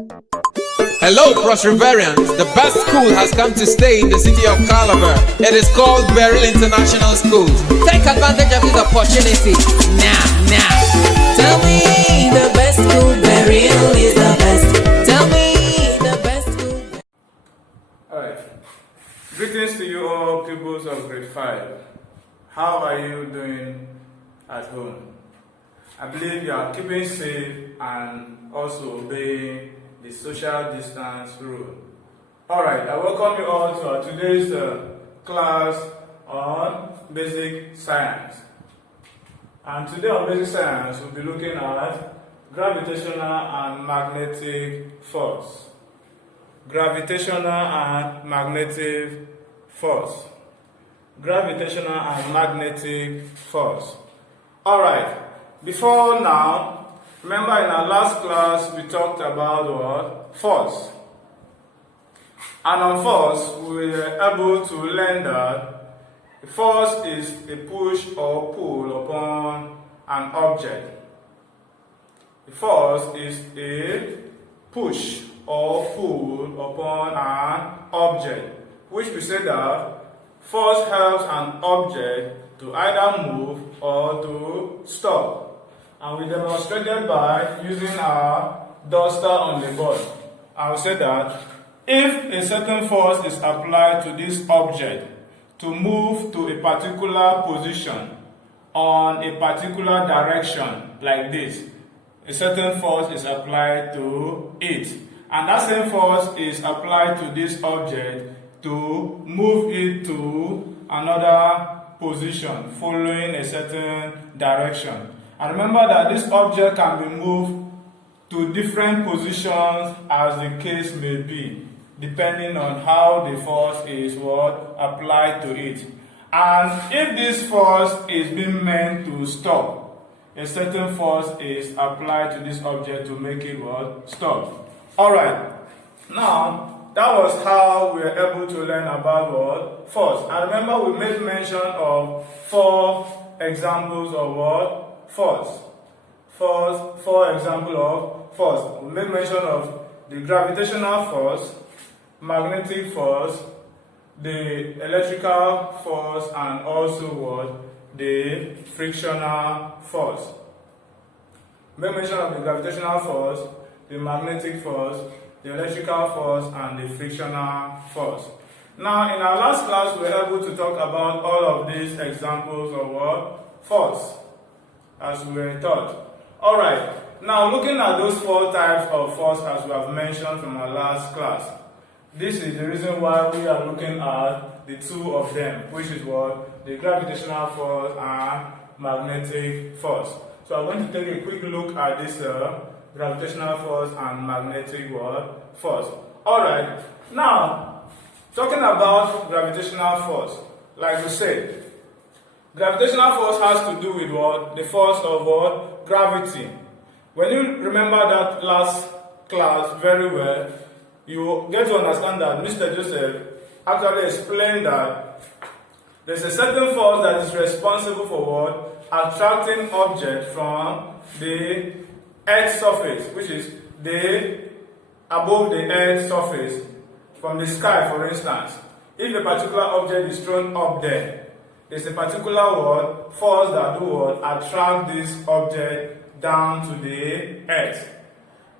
Hello, Perseverance. The best school has come to stay in the city of Calabar. It is called Beryl International School. Take advantage of this opportunity now. Tell me the best school, Beryl is the best. Tell me the best school. Alright. Greetings to you all, pupils of grade 5. How are you doing at home? I believe you are keeping safe and also obeying the social distance rule. Alright, I welcome you all to our today's class on basic science. And today on basic science, we'll be looking at gravitational and magnetic force. Gravitational and magnetic force. Gravitational and magnetic force. Alright, before now, remember in our last class we talked about what? Force. And on force, we were able to learn that force is a push or pull upon an object. The force is a push or pull upon an object, which we say that force helps an object to either move or to stop. And we demonstrated by using our duster on the board. I will say that if a certain force is applied to this object to move to a particular position on a particular direction like this, a certain force is applied to it. And that same force is applied to this object to move it to another position following a certain direction. And remember that this object can be moved to different positions as the case may be, depending on how the force is applied to it. And if this force is being meant to stop, a certain force is applied to this object to make it stop. Alright, now that was how we were able to learn about force. And remember we made mention of 4 examples of force. Four examples of force. We made mention of the gravitational force, magnetic force, the electrical force, and also the frictional force. We made mention of the gravitational force, the magnetic force, the electrical force, and the frictional force. Now, in our last class, we were able to talk about all of these examples of force, as we were taught. Alright, now looking at those 4 types of force as we have mentioned from our last class, this is the reason why we are looking at the 2 of them, which is the gravitational force and magnetic force. So I'm going to take a quick look at this gravitational force and magnetic force. Alright, now talking about gravitational force, like we said, gravitational force has to do with the force of gravity. When you remember that last class very well, you get to understand that Mr. Joseph actually explained that there's a certain force that is responsible for attracting object from the Earth's surface, which is above the Earth's surface, from the sky, for instance. If a particular object is thrown up there, there's a particular force that attract this object down to the earth.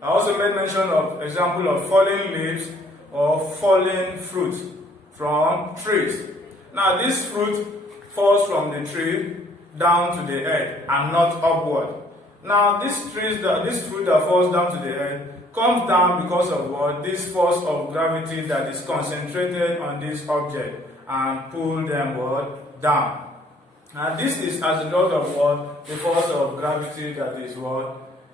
I also made mention of example of falling leaves or falling fruit from trees. Now this fruit falls from the tree down to the earth and not upward. Now this fruit that falls down to the earth comes down because of this force of gravity that is concentrated on this object and pull them down. And this is as a result of the force of gravity that is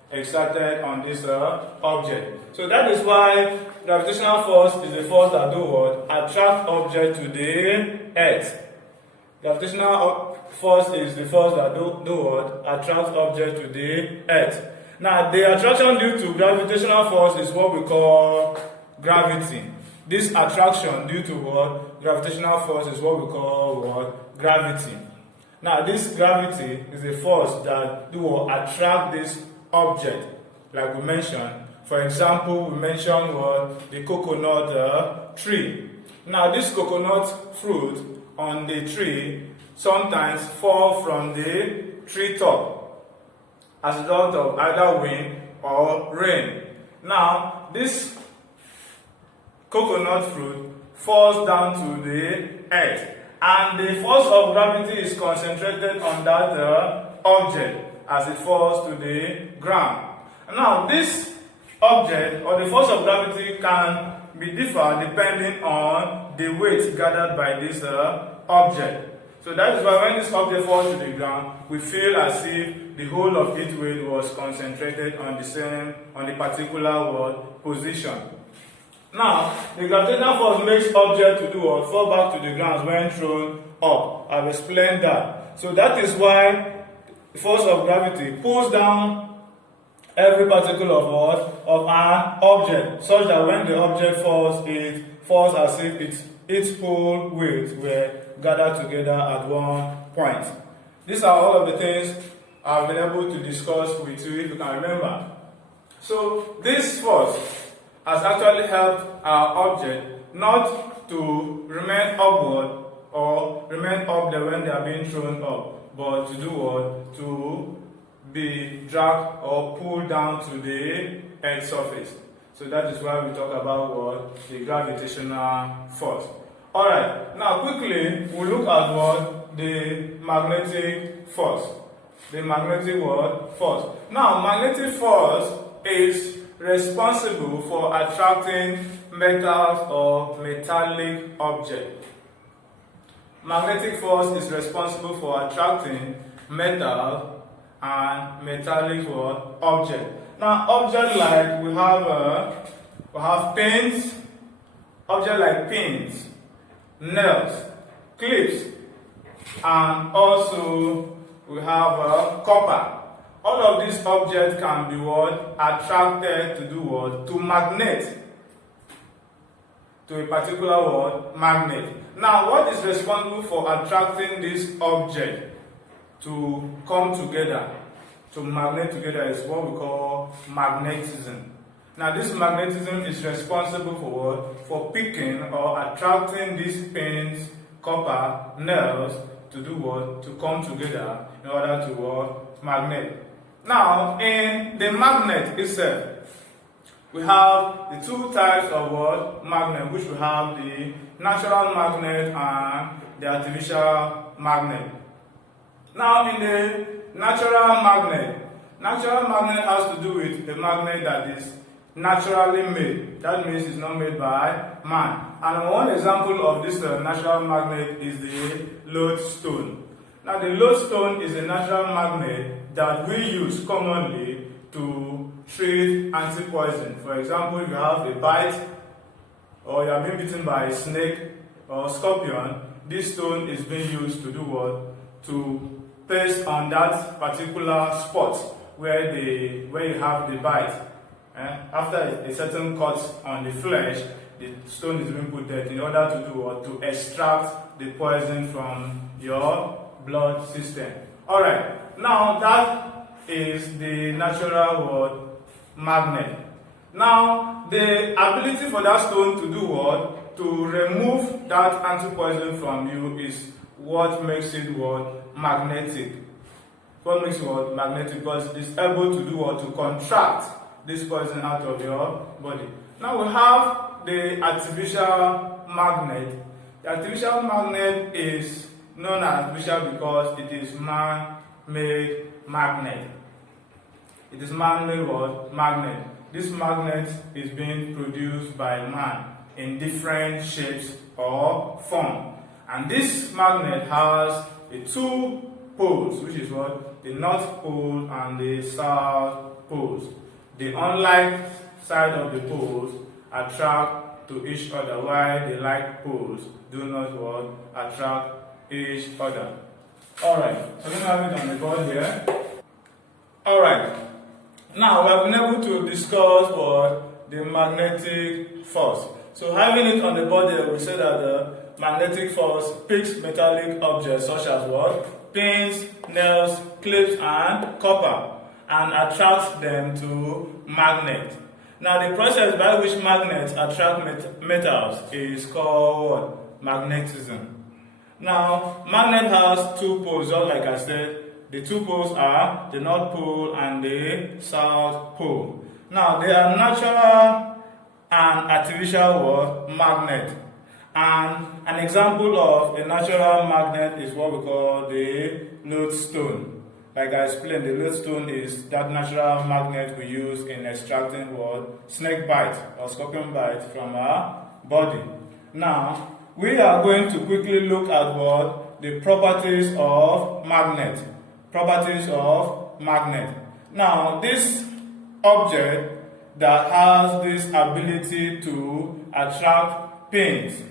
exerted on this object. So that is why gravitational force is the force that attract object to the earth. Gravitational force is the force that attract object to the earth. Now the attraction due to gravitational force is what we call gravity. This attraction due to gravitational force is what we call gravity. Now this gravity is a force that attract this object, like we mentioned, For example, we mentioned what the coconut tree. Now, this coconut fruit on the tree sometimes fall from the tree top as a result of either wind or rain. Now, this coconut fruit falls down to the earth, and the force of gravity is concentrated on that object as it falls to the ground. Now, this object or the force of gravity can be different depending on the weight gathered by this object. So that is why when this object falls to the ground, we feel as if the whole of its weight was concentrated on the particular position. Now, the gravitational force makes object to do what? Fall back to the ground when thrown up. I've explained that. So that is why the force of gravity pulls down every particle of an object, such that when the object falls, it falls as if its whole weight were gathered together at one point. These are all of the things I've been able to discuss with you, if you can remember. So this force has actually helped our object not to remain upward or remain up there when they are being thrown up, but to do what? To be dragged or pulled down to the earth's surface. So that is why we talk about what? The gravitational force. Alright, now quickly we'll look at what? The magnetic force. The magnetic force. Now, magnetic force is responsible for attracting metals or metallic objects. Magnetic force is responsible for attracting metal and metallic object. Now, object like we have pins, object like pins, nails, clips, and also we have copper. All of these objects can be attracted to do what? To magnet, to a particular magnet. Now, what is responsible for attracting this object to come together, to magnet together, is what we call magnetism. Now, this magnetism is responsible for what? For picking or attracting these pins, copper, nails to do what? To come together in order to magnet. Now, in the magnet itself, we have the two types of magnet, which we have the natural magnet and the artificial magnet. Now, in the natural magnet has to do with the magnet that is naturally made. That means it's not made by man. And one example of this natural magnet is the lodestone. Now, the lodestone is a natural magnet that we use commonly to treat anti-poison. For example, if you have a bite or you are being bitten by a snake or scorpion, this stone is being used to do what? To paste on that particular spot where you have the bite. After a certain cut on the flesh, the stone is being put there in order to do what? To extract the poison from your blood system. Alright, now that is the natural magnet. Now, the ability for that stone to do what? To remove that anti-poison from you is what makes it magnetic. What makes it magnetic? Because it's able to do what? To contract this poison out of your body. Now we have the artificial magnet. The artificial magnet is known as artificial because it is man-made magnet. It is man-made magnet. This magnet is being produced by man in different shapes or form. And this magnet has the two poles, which is the north pole and the south poles. The unlike side of the poles attract to each other, while the like poles do not attract each other. Alright, so let me have it on the board here. Alright, now we have been able to discuss the magnetic force. So having it on the board here, we say that the magnetic force picks metallic objects such as pins, nails, clips, and copper, and attracts them to magnet. Now the process by which magnets attract metals is called what? Magnetism. Now magnet has two poles, just like I said. The two poles are the North Pole and the South Pole. Now they are natural and artificial magnet. And an example of a natural magnet is what we call the lodestone. Like I explained, the lodestone is that natural magnet we use in extracting what? Snake bite or scorpion bite from our body. Now, we are going to quickly look at what? The properties of magnet. Properties of magnet. Now, this object that has this ability to attract pins,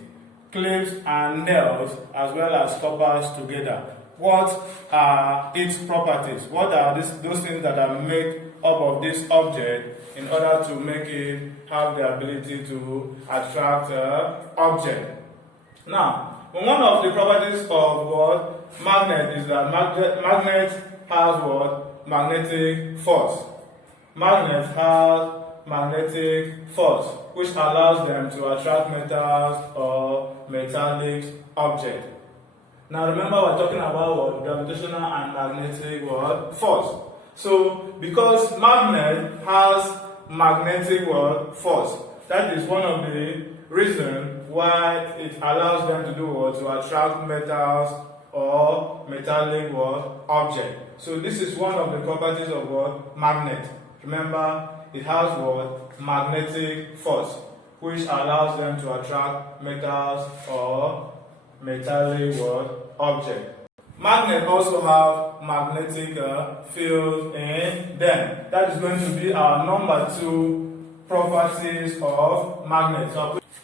clips and nails as well as coppers together. What are its properties? What are those things that are made up of this object in order to make it have the ability to attract object? Now, one of the properties of what magnet is that magnet has what? Magnetic force. Magnet has magnetic force, which allows them to attract metals or metallic objects. Now remember, we're talking about what? Gravitational and magnetic what? Force. So because magnet has magnetic what? Force, that is one of the reasons why it allows them to do what? To attract metals or metallic what? Object. So this is one of the properties of what? Magnet. Remember, it has what? Magnetic force, which allows them to attract metals or metallic what? Object. Magnet also have magnetic field in them. That is going to be our number 2 properties of magnet.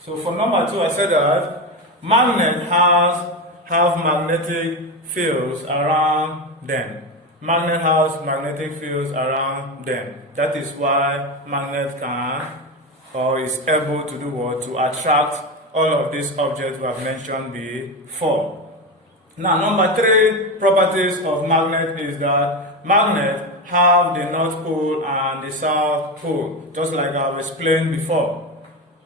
So for number 2, I said that magnet have magnetic fields around them. Magnet has magnetic fields around them. That is why magnet can or is able to do what? To attract all of these objects we have mentioned before. Now, number 3 properties of magnet is that magnet have the North Pole and the South Pole, just like I've explained before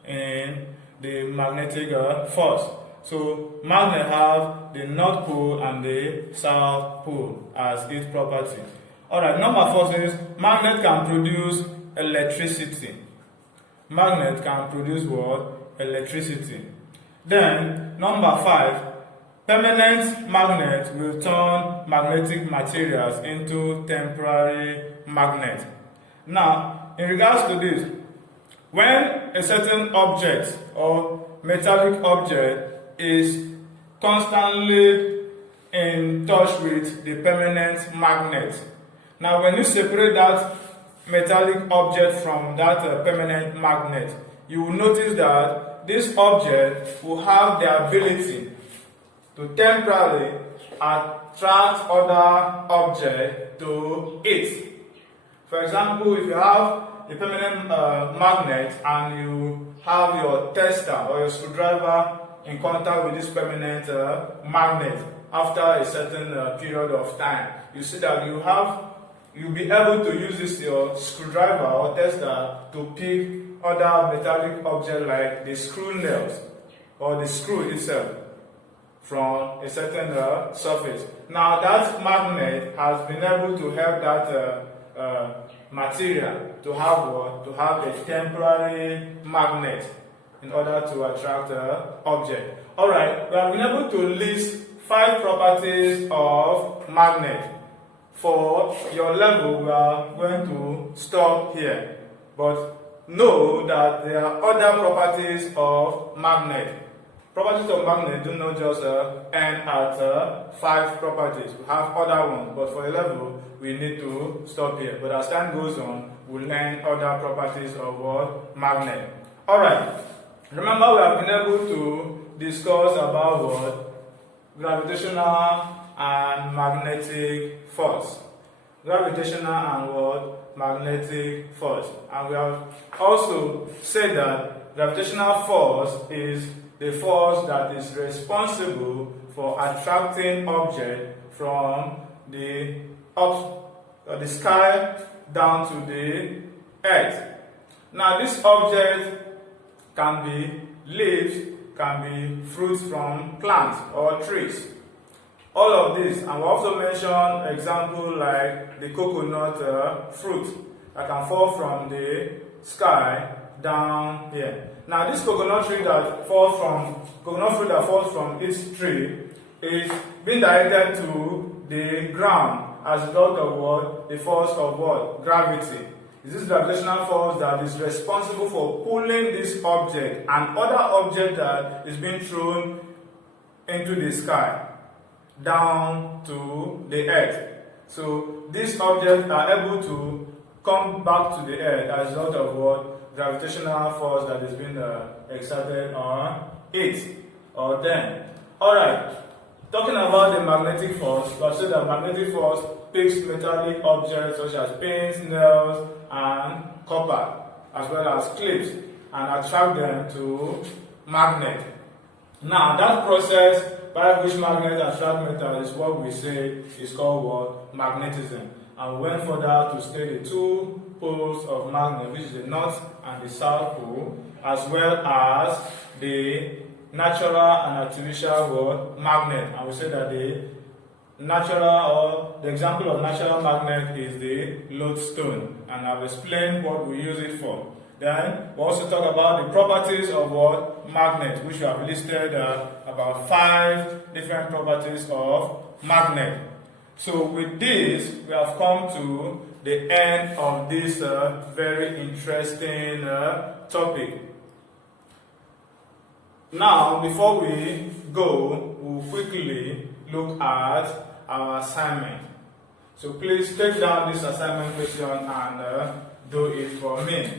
in the magnetic force. So magnet have the North Pole and the South Pole as its property. Alright, number 4 says magnet can produce electricity. Magnet can produce what? Electricity. Then, number 5, permanent magnet will turn magnetic materials into temporary magnet. Now, in regards to this, when a certain object or metallic object is constantly in touch with the permanent magnet, now when you separate that metallic object from that permanent magnet, you will notice that this object will have the ability to temporarily attract other objects to it. For example, if you have a permanent magnet and you have your tester or your screwdriver in contact with this permanent magnet after a certain period of time, you see that you'll be able to use this your screwdriver or tester to pick other metallic objects like the screw nails or the screw itself from a certain surface. Now that magnet has been able to help that material to have what? To have a temporary magnet in order to attract object. Alright, we have been able to list 5 properties of magnet. For your level, we are going to stop here. But know that there are other properties of magnet. Properties of magnet do not just end at 5 properties. We have other ones, but for a level, we need to stop here. But as time goes on, we'll learn other properties of what? Magnet. Alright, remember we have been able to discuss about what? Gravitational and magnetic force. Gravitational and what? Magnetic force. And we have also said that gravitational force is the force that is responsible for attracting objects from the sky down to the earth. Now this object can be leaves, can be fruits from plants or trees. All of this, and we also mention example like the coconut fruit that can fall from the sky down here. Now this coconut fruit that falls from its tree is being directed to the ground as a result of what? The force of what? Gravity. It's this gravitational force that is responsible for pulling this object and other object that is being thrown into the sky down to the earth. So these objects are able to come back to the earth as a result of what? Gravitational force that is being exerted on it or them. Alright, talking about the magnetic force, we have said that magnetic force picks metallic objects such as pins, nails, and copper, as well as clips, and attract them to magnet. Now that process by which magnet attract metal is what we say is called what? Magnetism. And we went further to state the two poles of magnet, which is the north and the south pole, as well as the natural and artificial magnet. And we say that the natural, or the example of natural magnet is the lodestone, and I've explained what we use it for. Then we also talk about the properties of what? Magnet, which we have listed about 5 different properties of magnet. So with this, we have come to the end of this very interesting topic. Now, before we go, we'll quickly look at our assignment. So please take down this assignment question and do it for me.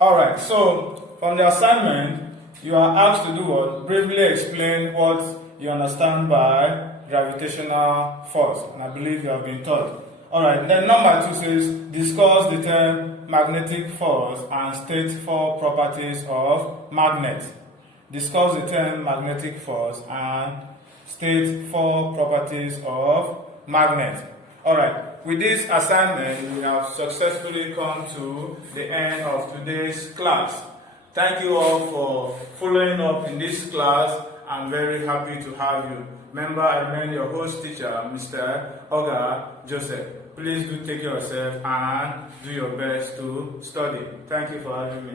Alright, so on the assignment, you are asked to do what? Briefly explain what you understand by gravitational force. And I believe you have been taught. Alright, then number 2 says, discuss the term magnetic force and state 4 properties of magnet. Discuss the term magnetic force and state 4 properties of magnet. Alright, with this assignment, we have successfully come to the end of today's class. Thank you all for following up in this class. I'm very happy to have you. Remember, I remain your host teacher, Mr. Oga Joseph. Please do take care of yourself and do your best to study. Thank you for having me.